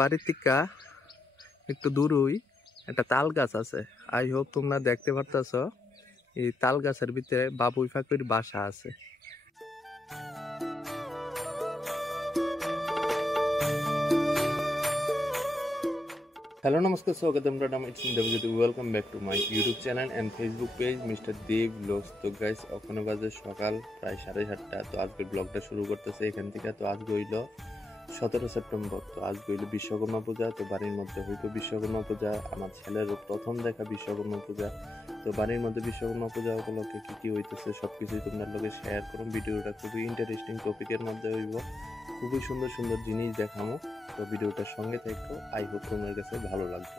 বাড়ির থেকে একটু দূরই একটা তাল গাছ আছে। আই হোপ তোমরা দেখতে পারতেছ এই তাল গাছের ভিতরে বাবুই পাখির বাসা আছে। हेलो नमस्कार, स्वागतम welcome back to my YouTube channel and Facebook page mister Dev blogs. तो गाइस ओखाने बाजे सकाल प्राय 7:30। तो आज ब्लगटा शुरू करतेছে এখান থেকে। তো আজ হইল 17 সেপ্টেম্বর। তো আজ হইল বিশ্বকর্মা পূজা। তো বাড়ির মধ্যে হইতো বিশ্বকর্মা পূজা, আমার ছেলের প্রথম দেখা বিশ্বকর্মা পূজা। তো বাড়ির মধ্যে বিশ্বকর্মা পূজা উপলক্ষে কি কি হইতেছে সবকিছুই তোমাদের লগে শেয়ার করুন। ভিডিওটা খুবই ইন্টারেস্টিং টপিকের মধ্যে হইব, খুবই সুন্দর সুন্দর জিনিস দেখাবো। তো ভিডিওটার সঙ্গে থাকো, আই হোপ তোমার কাছে ভালো লাগবে।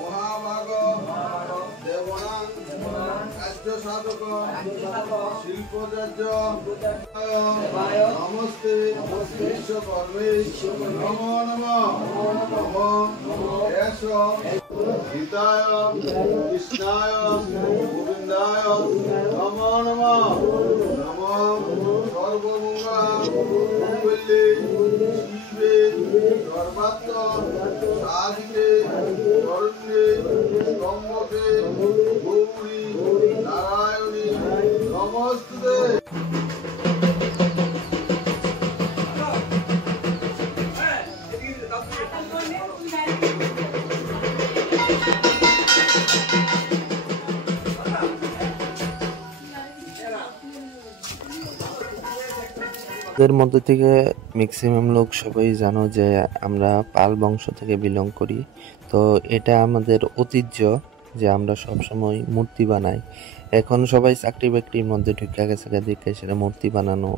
মহাভাগ দেবনাং কার্য সাধক শিল্পজার্য নমস্তে বিশ্বকর্মে নমো নমঃ এষ গীতায় কৃষ্ণায় গোবিন্দায় নমো নমঃ নমঃ সর্বমঙ্গলা মঙ্গলে শিবে সর্বাত্র সাধিকে শরণ্যে স্তম্ভকে গৌরী নারায়ণী নমস্তুতে। এর মধ্যে থেকে ম্যাক্সিমাম লোক সবাই জানো যে আমরা পাল বংশ থেকে বিলং করি। তো এটা আমাদের ঐতিহ্য যে আমরা সবসময় মূর্তি বানাই। এখন সবাই চাকরি বাকরির মধ্যে ঢুকে গেছে, দেখে সেটা মূর্তি বানানো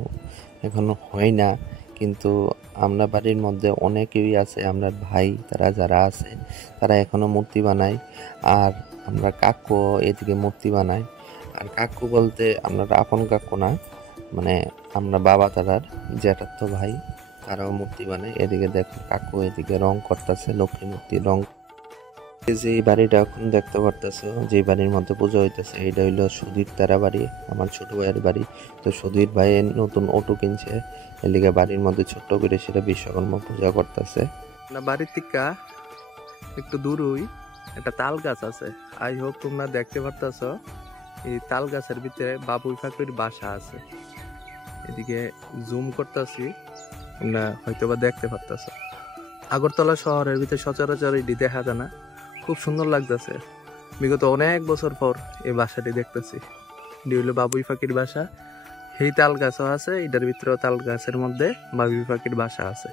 এখন হয় না। কিন্তু আমরা বাড়ির মধ্যে অনেকেই আছে, আমরা ভাই তারা যারা আছে তারা এখনো মূর্তি বানায়। আর আমরা কাকু এদিকে মূর্তি বানাই। আর কাকু বলতে আমরা আপন কাকু না, মানে আমরা বাবা তারার জ্যাঠাতো ভাই, তারাও মূর্তি বানায়। এদিকে দেখো কাকু এদিকে রং করতেছে, লক্ষ্মী মূর্তি রং। যে বাড়িটা এখন দেখতে পারতেছো, যে বাড়ির মধ্যে পুজো হইতেছে, এইটা হইলো সুধীর তারা বাড়ি, আমার ছোট ভাইয়ের বাড়ি। তো সুধীর ভাই নতুন অটো কিনছে, এদিকে বাড়ির মধ্যে ছোট্ট করে সেটা বিশ্বকর্মা পূজা করতেছে। বাড়ির থেকে একটু দূরই একটা তাল গাছ আছে। আই হোপ তোমরা দেখতে পারতেছো এই তাল গাছের ভিতরে বাবুই পাখির বাসা আছে। এদিকে জুম করতেছি, তোমরা হয়তো বা দেখতে পারতেছ। আগরতলা শহরের ভিতরে সচরাচর এটি দেখা যায় না, খুব সুন্দর লাগতেছে। বিগত অনেক বছর পর এই বাসাটি দেখতেছি। এটি হলো বাবুই পাখির বাসা। এই তাল গাছও আছে, এটার ভিতরেও তাল গাছের মধ্যে বাবুই পাখির বাসা আছে।